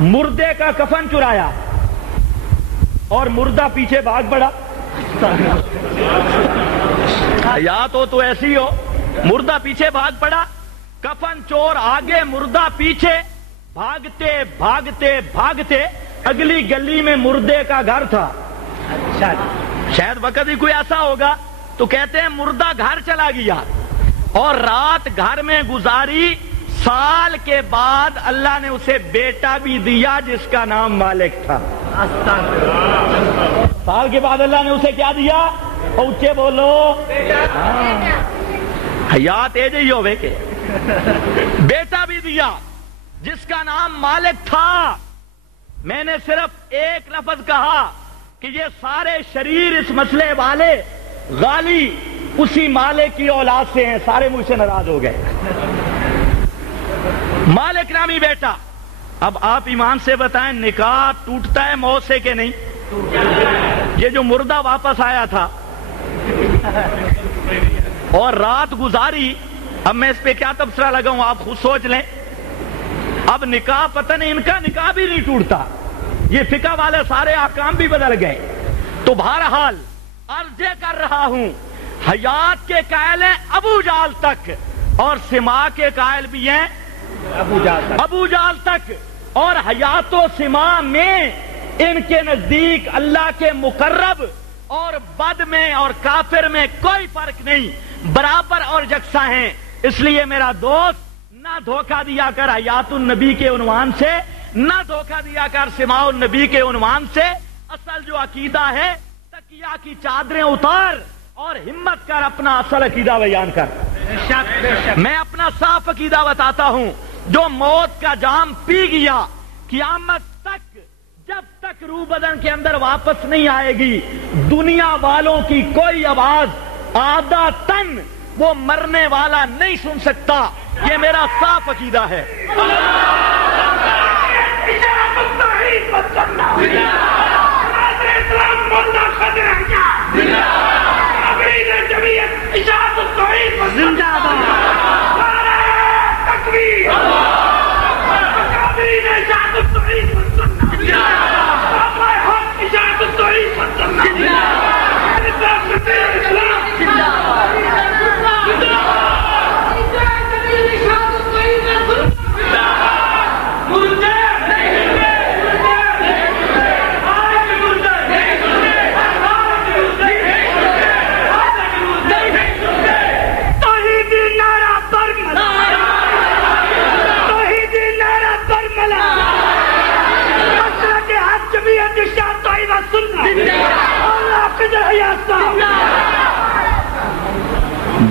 مردے کا کفن چرایا اور مردہ پیچھے بھاگ پڑا. یا تو ایسی ہو, مردہ پیچھے بھاگ پڑا, کفن چور آگے مردہ پیچھے, بھاگتے بھاگتے بھاگتے اگلی گلی میں مردے کا گھر تھا. شاید وقت ہی کوئی ایسا ہوگا, تو کہتے ہیں مردہ گھر چلا گیا اور رات گھر میں گزاری. سال کے بعد اللہ نے اسے بیٹا بھی دیا جس کا نام مالک تھا. سال کے بعد اللہ نے اسے کیا دیا؟ اونچے بولو, حیات ایج ہی ہوئے کہ بیٹا بھی دیا جس کا نام مالک تھا. میں نے صرف ایک لفظ کہا کہ یہ سارے شریر اس مسئلے والے غالی اسی مالک کی اولاد سے ہیں. سارے مجھ سے ناراض ہو گئے. مالک نامی بیٹا. اب آپ ایمان سے بتائیں, نکاح ٹوٹتا ہے موت سے کہ نہیں؟ یہ جو مردہ واپس آیا تھا اور رات گزاری, اب میں اس پہ کیا تبصرہ لگاؤں, آپ خود سوچ لیں. اب نکاح پتہ نہیں, ان کا نکاح بھی نہیں ٹوٹتا, یہ فقہ والے سارے احکام بھی بدل گئے. تو بہرحال عرض کر رہا ہوں, حیات کے قائل ہیں ابو جہل تک, اور سما کے قائل بھی ہیں ابو جہل تک. اور حیات و سما میں ان کے نزدیک اللہ کے مقرب اور بد میں اور کافر میں کوئی فرق نہیں, برابر اور یکساں ہیں. اس لیے میرا دوست, نہ دھوکہ دیا کر حیات النبی کے عنوان سے, نہ دھوکہ دیا کر سماع النبی کے عنوان سے. اصل جو عقیدہ ہے, تکیہ کی چادریں اتار اور ہمت کر اپنا اصل عقیدہ بیان کر. میں اپنا صاف عقیدہ بتاتا ہوں. جو موت کا جام پی گیا, قیامت تک جب تک روح بدن کے اندر واپس نہیں آئے گی, دنیا والوں کی کوئی آواز آدھا تن وہ مرنے والا نہیں سن سکتا. یہ میرا صاف عقیدہ ہے.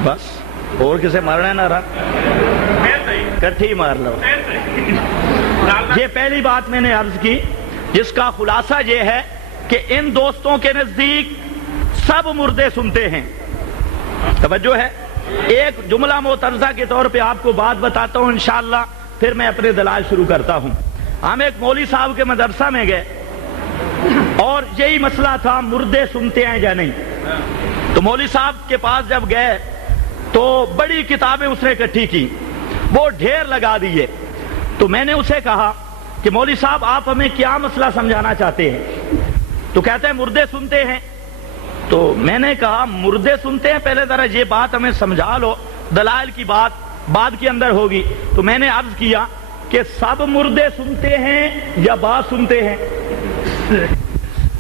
بس اور کسے مارنا ہے نعرہ کٹھی مار لو. یہ پہلی بات میں نے عرض کی, جس کا خلاصہ یہ ہے کہ ان دوستوں کے نزدیک سب مردے سنتے ہیں. توجہ ہے. ایک جملہ معترضہ کے طور پہ آپ کو بات بتاتا ہوں انشاءاللہ, پھر میں اپنے دلائل شروع کرتا ہوں. ہم ایک مولوی صاحب کے مدرسہ میں گئے اور یہی مسئلہ تھا, مردے سنتے ہیں یا نہیں. تو مولوی صاحب کے پاس جب گئے تو بڑی کتابیں اس نے اکٹھی کی, وہ ڈھیر لگا دیے. تو میں نے اسے کہا کہ مولوی صاحب آپ ہمیں کیا مسئلہ سمجھانا چاہتے ہیں؟ تو کہتے ہیں مردے سنتے ہیں. تو میں نے کہا مردے سنتے ہیں, پہلے ذرا یہ بات ہمیں سمجھا لو, دلائل کی بات بعد کے اندر ہوگی. تو میں نے عرض کیا کہ سب مردے سنتے ہیں یا بات سنتے ہیں,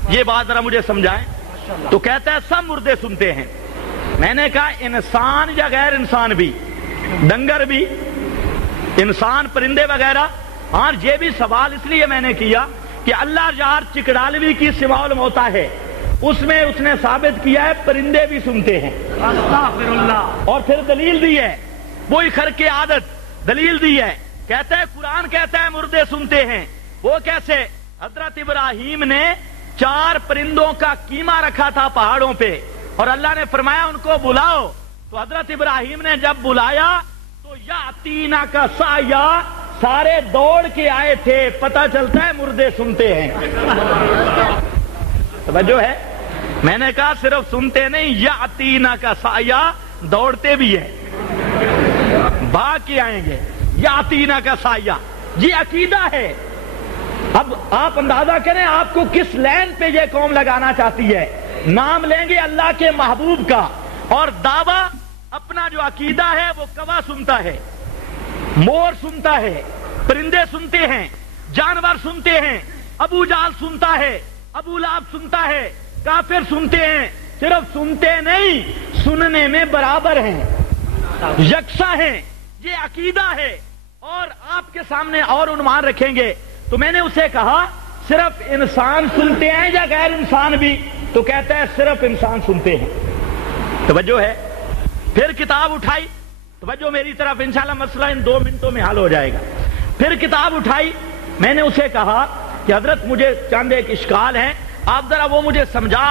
یہ بات ذرا مجھے سمجھائیں. تو کہتا ہے سب مردے سنتے ہیں. میں نے کہا انسان یا غیر انسان بھی, ڈنگر بھی, انسان پرندے وغیرہ؟ ہاں, یہ بھی سوال اس لیے میں نے کیا کہ اللہ جار چکڑالوی کی سماع الموتیٰ ہے, اس میں اس نے ثابت کیا ہے پرندے بھی سنتے ہیں. استغفر اللہ. اور پھر دلیل دی ہے, وہی خرق عادت دلیل دی ہے. کہتا ہے قرآن کہتا ہے مردے سنتے ہیں. وہ کیسے؟ حضرت ابراہیم نے 4 پرندوں کا کیما رکھا تھا پہاڑوں پہ, اور اللہ نے فرمایا ان کو بلاؤ. تو حضرت ابراہیم نے جب بلایا تو یاتینا کا سایہ, سارے دوڑ کے آئے تھے. پتہ چلتا ہے مردے سنتے ہیں. توجہ ہے. میں نے کہا صرف سنتے نہیں, یاتینا کا سایہ, دوڑتے بھی ہیں, بھاگ کے آئیں گے. یاتینا کا سایہ, یہ عقیدہ ہے. اب آپ اندازہ کریں آپ کو کس لین پہ یہ قوم لگانا چاہتی ہے. نام لیں گے اللہ کے محبوب کا اور دعویٰ اپنا جو عقیدہ ہے وہ کوا سنتا ہے, مور سنتا ہے, پرندے سنتے ہیں, جانور سنتے ہیں, ابو جہل سنتا ہے, ابو لہب سنتا ہے, کافر سنتے ہیں. صرف سنتے نہیں, سننے میں برابر ہیں, یکساں ہیں. یہ عقیدہ ہے. اور آپ کے سامنے اور عنوان رکھیں گے تو میں نے اسے کہا صرف انسان سنتے ہیں یا غیر انسان بھی؟ تو کہتا ہے صرف انسان سنتے ہیں. توجہ ہے. پھر کتاب اٹھائی, توجہ میری طرف, انشاءاللہ مسئلہ ان 2 منٹوں میں حل ہو جائے گا. پھر کتاب اٹھائی, میں نے اسے کہا کہ حضرت مجھے چند ایک اشکال ہیں, آپ ذرا وہ مجھے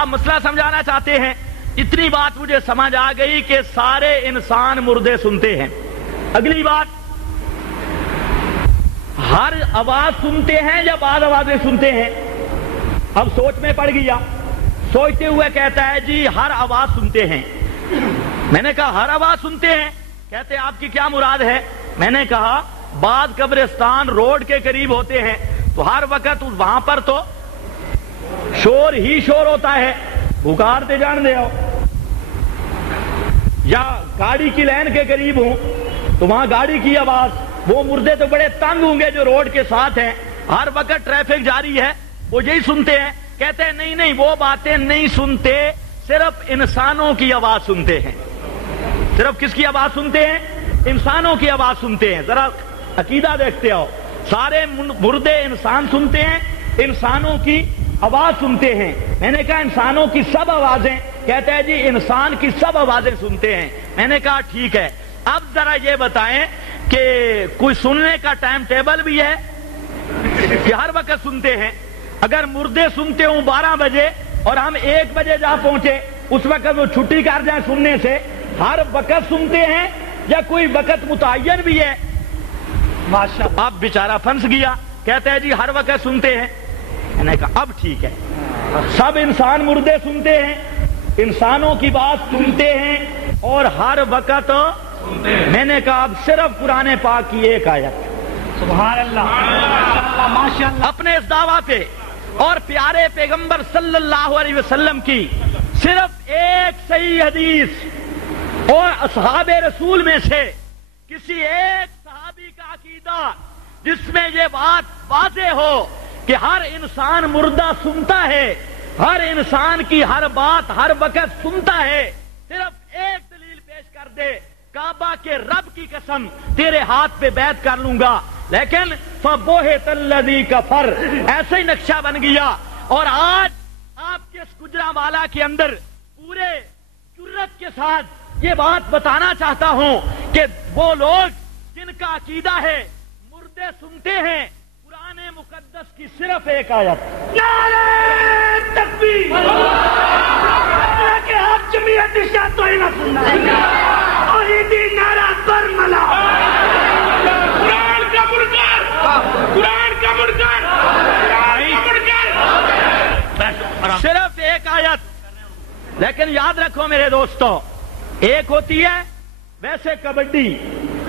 مسئلہ سمجھانا چاہتے ہیں. اتنی بات مجھے سمجھ آ گئی کہ سارے انسان مردے سنتے ہیں. اگلی بات, ہر آواز سنتے ہیں یا بعض آوازیں سنتے ہیں؟ اب سوچ میں پڑ گیا. سوچتے ہوئے کہتا ہے جی ہر آواز سنتے ہیں. میں نے کہا ہر آواز سنتے ہیں, کہتے آپ کی کیا مراد ہے؟ میں نے کہا بعض قبرستان روڈ کے قریب ہوتے ہیں تو ہر وقت وہاں پر تو شور ہی شور ہوتا ہے, بھکارتے جان دے ہو. یا گاڑی کی لین کے قریب ہوں تو وہاں گاڑی کی آواز, وہ مردے تو بڑے تنگ ہوں گے جو روڈ کے ساتھ ہیں, ہر وقت ٹریفک جاری ہے, وہ یہی سنتے ہیں. کہتے ہیں نہیں نہیں وہ باتیں نہیں سنتے, صرف انسانوں کی آواز سنتے ہیں. صرف کس کی آواز سنتے ہیں؟ انسانوں کی آواز سنتے ہیں. ذرا عقیدہ دیکھتے ہو, سارے مردے انسان سنتے ہیں, انسانوں کی آواز سنتے ہیں. میں نے کہا انسانوں کی سب آوازیں؟ کہتے ہیں جی انسان کی سب آوازیں سنتے ہیں. میں نے کہا ٹھیک ہے, اب ذرا یہ بتائیں کہ کوئی سننے کا ٹائم ٹیبل بھی ہے کہ ہر وقت سنتے ہیں؟ اگر مردے سنتے ہوں 12 بجے اور ہم 1 بجے جہاں پہنچے اس وقت وہ چھٹی کر جائیں سننے سے, ہر وقت سنتے ہیں یا کوئی وقت متعین بھی ہے؟ ماشاءاللہ. اب بیچارہ پھنس گیا, کہتا ہے جی ہر وقت سنتے ہیں. میں نے کہا اب ٹھیک ہے, سب انسان مردے سنتے ہیں, انسانوں کی بات سنتے ہیں اور ہر وقت. میں نے کہا اب صرف قرآن پاک کی ایک آیت, سبحان اللہ ماشاءاللہ, اپنے اس دعویٰ پہ اور پیارے پیغمبر صلی اللہ علیہ وسلم کی صرف ایک صحیح حدیث اور اصحاب رسول میں سے کسی ایک صحابی کا عقیدہ جس میں یہ بات واضح ہو کہ ہر انسان مردہ سنتا ہے, ہر انسان کی ہر بات ہر وقت سنتا ہے, صرف ایک دلیل پیش کر دے. کعبہ کے رب کی قسم تیرے ہاتھ پہ بیعت کر لوں گا. لیکن فَبُہِتَ الَّذِي كَفَرَ, ایسے ہی نقشہ بن گیا. اور آج آپ کے اس گجرانوالہ کے اندر پورے جرت کے ساتھ یہ بات بتانا چاہتا ہوں کہ وہ لوگ جن کا عقیدہ ہے مردے سنتے ہیں, قرآن مقدس کی صرف ایک آیت, نعرہ تکبیر, کہ آپ جمعیت ارشاد تو ہی نہ سننا, توحیدی نعرہ برملا, قرآن کا منکر, قرآن کا منکر, صرف ایک آیت. لیکن یاد رکھو میرے دوستو, ایک ہوتی ہے ویسے کبڈی,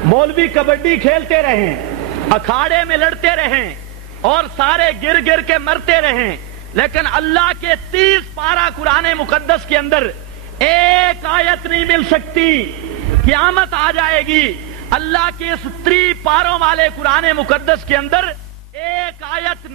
مولوی کبڈی کھیلتے رہیں, اکھاڑے میں لڑتے رہیں اور سارے گر گر کے مرتے رہیں, لیکن اللہ کے 30 پارہ قرآن مقدس کے اندر ایک آیت نہیں مل سکتی. قیامت آ جائے گی, اللہ کے اس 30 پاروں والے قرآن مقدس کے اندر ایک آیت